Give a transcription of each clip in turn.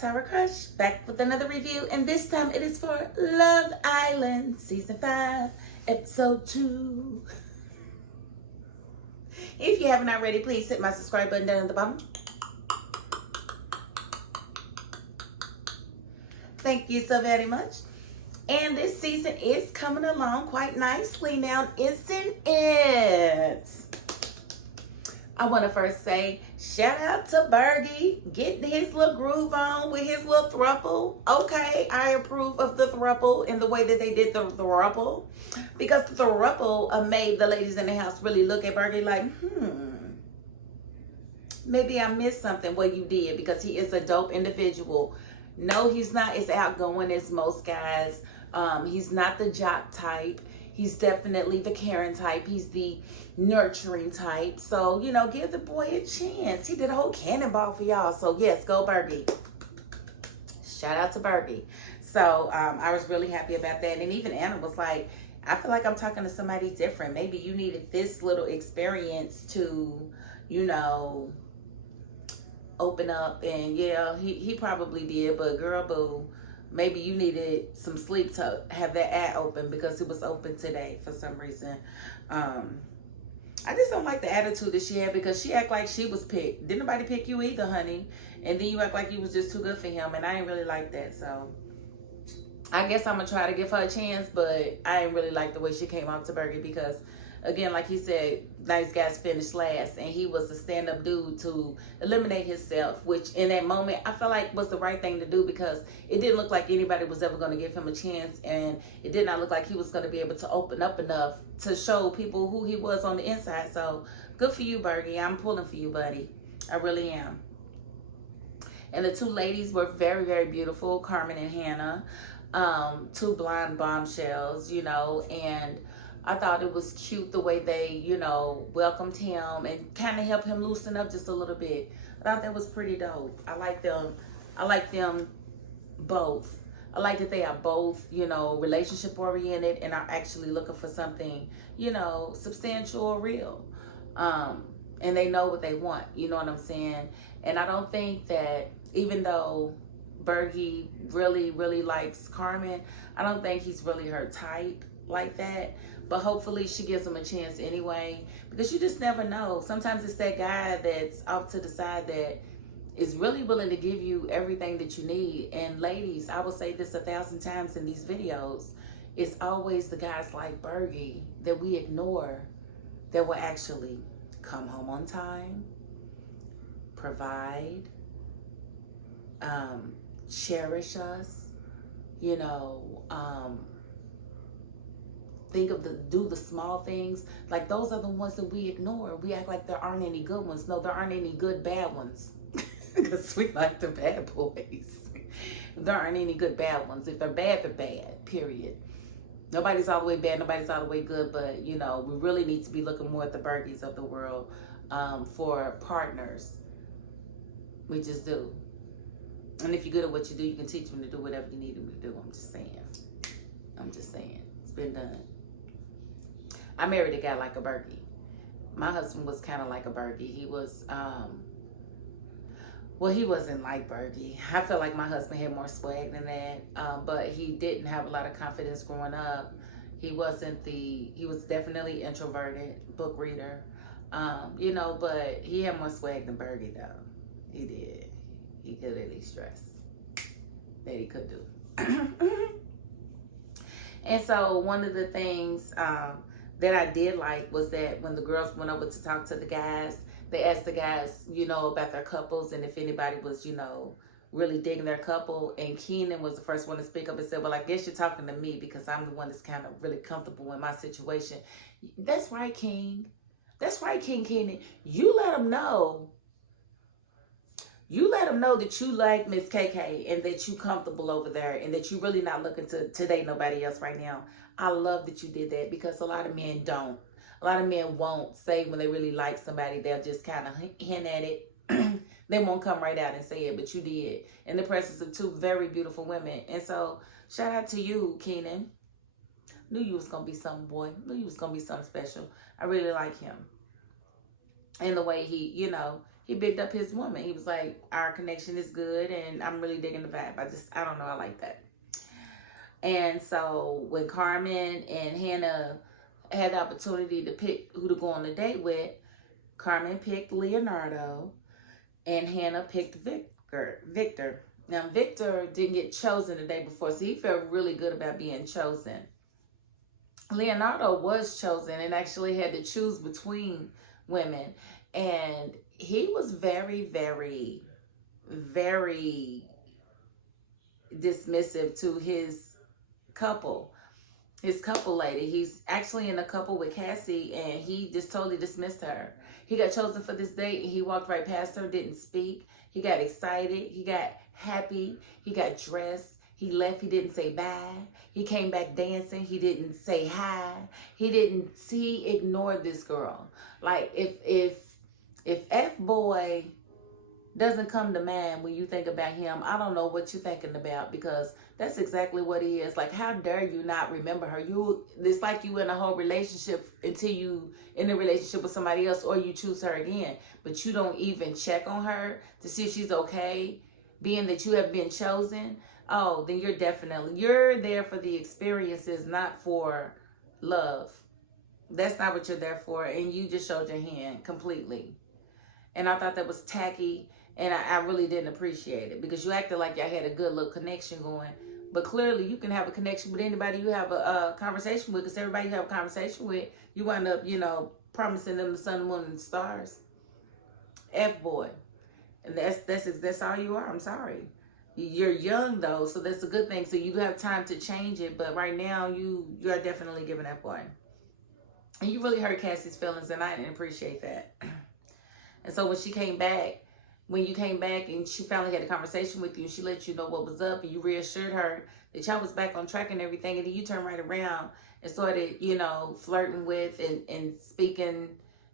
Tara Crush, back with another review, and this time it is for Love Island Season 5, Episode 2. If you haven't already, please hit my subscribe button down at the bottom. Thank you so very much. And this season is coming along quite nicely now, isn't it? I want to first say, shout out to Bergie, getting his little groove on with his little throuple. Okay, I approve of the throuple in the way that they did the throuple. Because the throuple made the ladies in the house really look at Bergie like, maybe I missed something. Well, you did, because he is a dope individual. No, he's not as outgoing as most guys. He's not the jock type. He's definitely the caring type. He's the nurturing type. So, you know, give the boy a chance. He did a whole cannonball for y'all. So, yes, go Bergie. Shout out to Bergie. So, I was really happy about that. And even Anna was like, I feel like I'm talking to somebody different. Maybe you needed this little experience to, you know, open up. And, yeah, he probably did. But, girl, boo. Maybe you needed some sleep to have that ad open, because it was open today for some reason. I just don't like the attitude that she had, because she act like she was picked. Didn't nobody pick you either, honey. And then you act like you was just too good for him, and I ain't really like that. So I guess I'm going to try to give her a chance, but I ain't really like the way she came off to Bergie, because, again, like he said, nice guys finish last, and he was a stand-up dude to eliminate himself, which in that moment I felt like was the right thing to do, because it didn't look like anybody was ever going to give him a chance, and it did not look like he was going to be able to open up enough to show people who he was on the inside. So good for you, Bergie. I'm pulling for you, buddy. I really am. And the two ladies were very, very beautiful, Carmen and Hannah, two blonde bombshells, you know, and I thought it was cute the way they, you know, welcomed him and kind of helped him loosen up just a little bit. I thought that was pretty dope. I like them. I like them both. I like that they are both, you know, relationship oriented and are actually looking for something, you know, substantial or real. And they know what they want, you know what I'm saying? And I don't think that, even though Bergie really, really likes Carmen, I don't think he's really her type like that. But hopefully she gives him a chance anyway, because you just never know. Sometimes it's that guy that's off to the side that is really willing to give you everything that you need. And ladies, I will say this 1,000 times in these videos, it's always the guys like Bergie that we ignore that will actually come home on time, provide, cherish us, you know, do the small things. Like, those are the ones that we ignore. We act like there aren't any good ones. No, there aren't any good bad ones, because we like the bad boys. There aren't any good bad ones. If they're bad, period. Nobody's all the way bad, nobody's all the way good, but, you know, we really need to be looking more at the Bergies of the world for partners. We just do. And if you're good at what you do, you can teach them to do whatever you need them to do. I'm just saying. It's been done. I married a guy like a Bergie. My husband was kind of like a Bergie. He was, well, he wasn't like Bergie. I feel like my husband had more swag than that, but he didn't have a lot of confidence growing up. He was definitely introverted, book reader, you know, but he had more swag than Bergie, though. He did. He could at least dress that he could do. And so one of the things that I did like was that when the girls went over to talk to the guys, they asked the guys, you know, about their couples and if anybody was, you know, really digging their couple. And Keenan was the first one to speak up and said, well, I guess you're talking to me, because I'm the one that's kind of really comfortable in my situation. That's right, King. That's right, King Keenan. You let them know. You let them know that you like Miss KK and that you comfortable over there and that you're really not looking to date nobody else right now. I love that you did that, because a lot of men don't. A lot of men won't say when they really like somebody. They'll just kind of hint at it. They won't come right out and say it, but you did in the presence of two very beautiful women. And so shout out to you, Keenan. Knew you was going to be something, boy. Knew you was going to be something special. I really like him. And the way he, you know, he bigged up his woman. He was like, our connection is good and I'm really digging the vibe. I don't know, I like that. And so when Carmen and Hannah had the opportunity to pick who to go on a date with, Carmen picked Leonardo and Hannah picked Victor. Now, Victor didn't get chosen the day before, so he felt really good about being chosen. Leonardo was chosen and actually had to choose between women. And he was very, very, very dismissive to his couple lady. He's actually in a couple with Cassie, and he just totally dismissed her. He got chosen for this date, and he walked right past her, didn't speak. He got excited. He got happy. He got dressed. He left. He didn't say bye. He came back dancing. He didn't say hi. He ignored this girl. Like, if F-Boy doesn't come to mind when you think about him, I don't know what you're thinking about, because that's exactly what he is. Like, how dare you not remember her? It's like you in a whole relationship until you in a relationship with somebody else, or you choose her again, but you don't even check on her to see if she's okay, being that you have been chosen. Oh, then you're there for the experiences, not for love. That's not what you're there for, and you just showed your hand completely. And I thought that was tacky, and I really didn't appreciate it, because you acted like y'all had a good little connection going. But clearly, you can have a connection with anybody you have a conversation with, because everybody you have a conversation with, you wind up, promising them the sun, moon, and stars. F-boy. And that's all you are. I'm sorry. You're young, though, so that's a good thing. So you have time to change it. But right now, you are definitely giving F-boy. And you really hurt Cassie's feelings, and I didn't appreciate that. And so when you came back and she finally had a conversation with you, she let you know what was up, and you reassured her that y'all was back on track and everything, and then you turned right around and started, flirting with and speaking,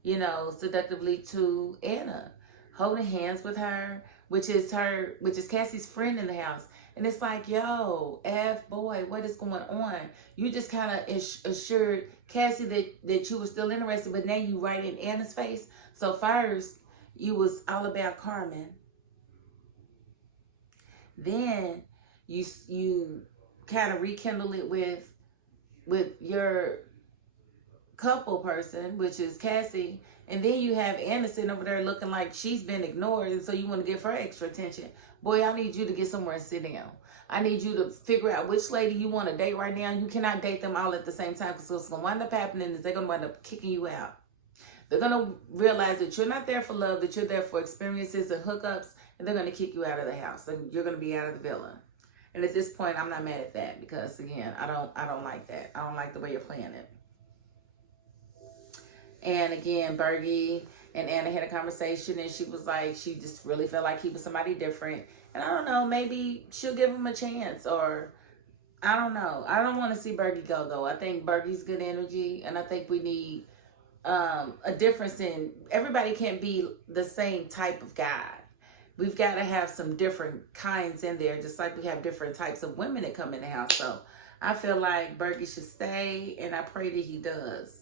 seductively to Anna, holding hands with her, which is Cassie's friend in the house. And it's like, yo, F-boy, what is going on? You just kind of assured Cassie that you were still interested, but now you right in Anna's face. So first, you was all about Carmen. Then you kind of rekindle it with your couple person, which is Cassie. And then you have Anna sitting over there looking like she's been ignored, and so you want to give her extra attention. Boy, I need you to get somewhere and sit down. I need you to figure out which lady you want to date right now. You cannot date them all at the same time, because what's going to wind up happening is they're going to wind up kicking you out. They're going to realize that you're not there for love, that you're there for experiences and hookups, and they're going to kick you out of the house, and you're going to be out of the villa. And at this point, I'm not mad at that, because again, I don't like that. I don't like the way you're playing it. And again, Bergie and Anna had a conversation, and she was like, she just really felt like he was somebody different. And I don't know, maybe she'll give him a chance, or I don't know. I don't want to see Bergie go, though. I think Bergie's good energy, and I think we need a difference in, everybody can't be the same type of guy. We've got to have some different kinds in there, just like we have different types of women that come in the house. So I feel like Bergie should stay, and I pray that he does.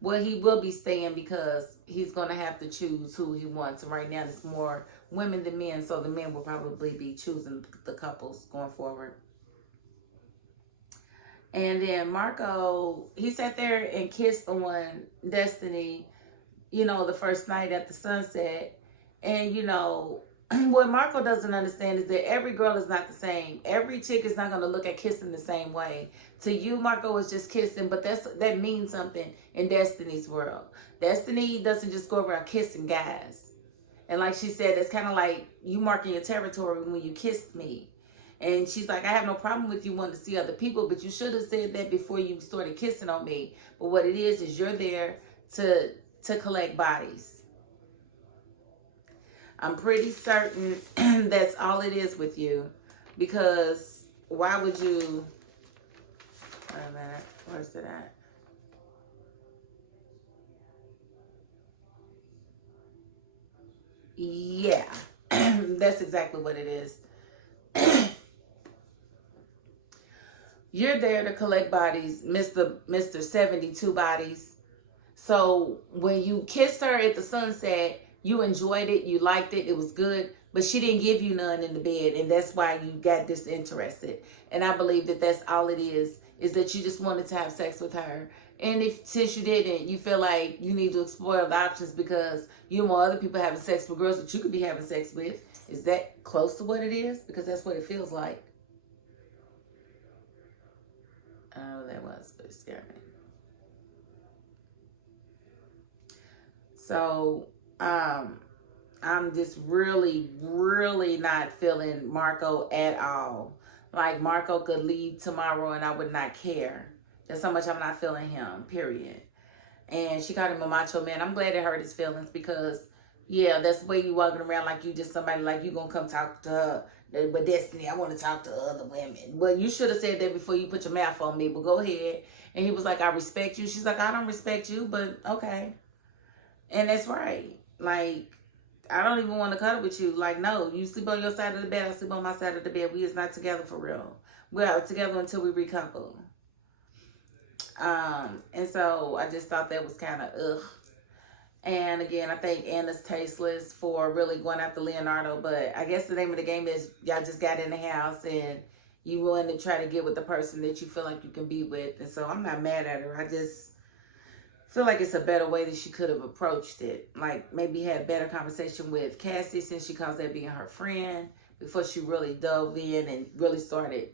Well, he will be staying, because he's going to have to choose who he wants. And right now, there's more women than men, so the men will probably be choosing the couples going forward. And then Marco, he sat there and kissed on Destiny, the first night at the sunset. And, what Marco doesn't understand is that every girl is not the same. Every chick is not going to look at kissing the same way. To you, Marco is just kissing, but that means something in Destiny's world. Destiny doesn't just go around kissing guys. And like she said, it's kind of like you marking your territory when you kissed me. And she's like, I have no problem with you wanting to see other people, but you should have said that before you started kissing on me. But what it is you're there to collect bodies. I'm pretty certain that's all it is with you, because why would you, wait a minute, where's it at? Yeah, that's exactly what it is. You're there to collect bodies, Mr. 72 bodies. So when you kissed her at the sunset, You enjoyed it, you liked it, it was good, but she didn't give you none in the bed, and that's why you got disinterested. And I believe that that's all it is that you just wanted to have sex with her. And if since you didn't, you feel like you need to explore other options because you want other people having sex with girls that you could be having sex with. Is that close to what it is? Because that's what it feels like. I don't know what that was, but it scared me. So, I'm just really, really not feeling Marco at all. Like, Marco could leave tomorrow and I would not care. That's how much I'm not feeling him, period. And she called him a macho man. I'm glad it hurt his feelings because, yeah, that's the way you walking around like you just somebody like you gonna come talk to her. But Destiny, I want to talk to other women. Well, you should have said that before you put your mouth on me, but go ahead. And he was like, I respect you. She's like, I don't respect you, but okay. And that's right. Like, I don't even want to cuddle with you. Like, no, you sleep on your side of the bed, I sleep on my side of the bed. We is not together for real. We're together until we recouple. And so I just thought that was kind of ugh. And again, I think Anna's tasteless for really going after Leonardo. But I guess the name of the game is y'all just got in the house and you willing to try to get with the person that you feel like you can be with. And so I'm not mad at her. I just feel like it's a better way that she could have approached it. Like maybe had a better conversation with Cassie since she calls that being her friend before she really dove in and really started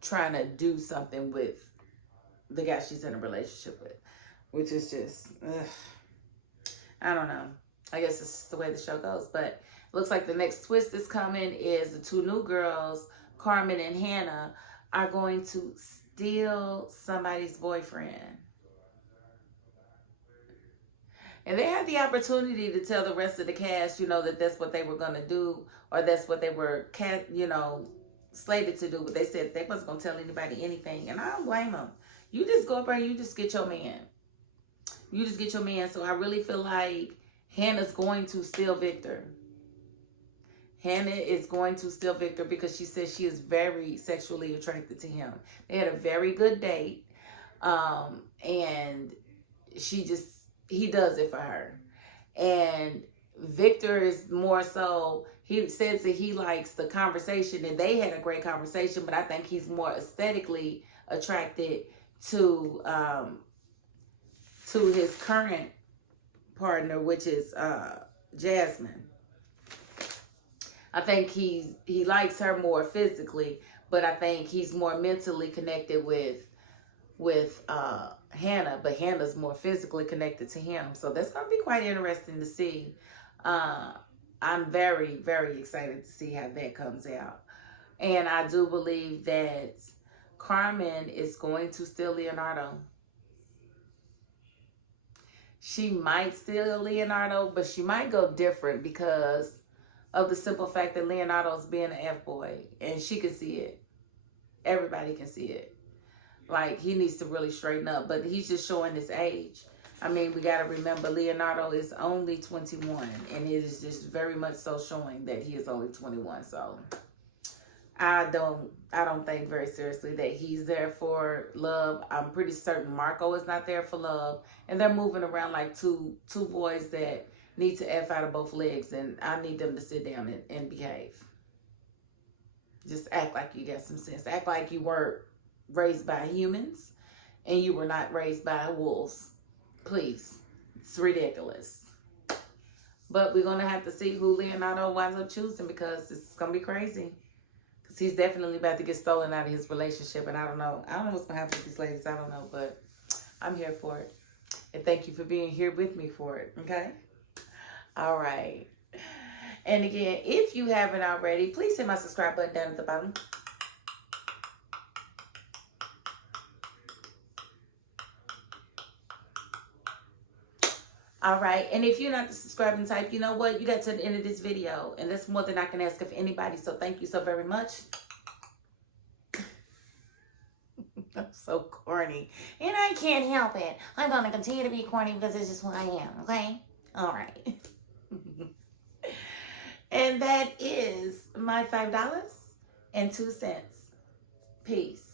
trying to do something with the guy she's in a relationship with, which is just, ugh. I don't know. I guess it's the way the show goes. But it looks like the next twist is coming is the two new girls, Carmen and Hannah, are going to steal somebody's boyfriend. And they had the opportunity to tell the rest of the cast, that that's what they were going to do, or that's what they were, slated to do. But they said they wasn't going to tell anybody anything. And I don't blame them. You just go up there and you just get your man. You just get your man. So I really feel like Hannah's going to steal Victor. Hannah is going to steal Victor because she says she is very sexually attracted to him. They had a very good date. And he does it for her. And Victor is more so, he says that he likes the conversation and they had a great conversation, but I think he's more aesthetically attracted to his current partner, which is Jasmine. I think he likes her more physically, but I think he's more mentally connected with Hannah, but Hannah's more physically connected to him. So that's going to be quite interesting to see. I'm very, very excited to see how that comes out. And I do believe that Carmen is going to steal Leonardo. She might steal Leonardo, but she might go different because of the simple fact that Leonardo's being an F-boy. And she can see it. Everybody can see it. Like, he needs to really straighten up. But he's just showing his age. I mean, we got to remember Leonardo is only 21. And it is just very much so showing that he is only 21. So I don't think very seriously that he's there for love. I'm pretty certain Marco is not there for love. And they're moving around like two boys that need to F out of both legs. And I need them to sit down and behave. Just act like you got some sense. Act like you weren't raised by humans and you were not raised by wolves. Please. It's ridiculous. But we're going to have to see who Leonardo winds up choosing because it's going to be crazy. Because he's definitely about to get stolen out of his relationship. And I don't know what's going to happen with these ladies. I don't know. But I'm here for it. And thank you for being here with me for it. Okay? All right. And again, if you haven't already, please hit my subscribe button down at the bottom. All right. And if you're not the subscribing type, you know what? You got to the end of this video. And that's more than I can ask of anybody. So thank you so very much. I'm so corny. And I can't help it. I'm going to continue to be corny because this is who I am. Okay? All right. And that is my $5.02. Peace.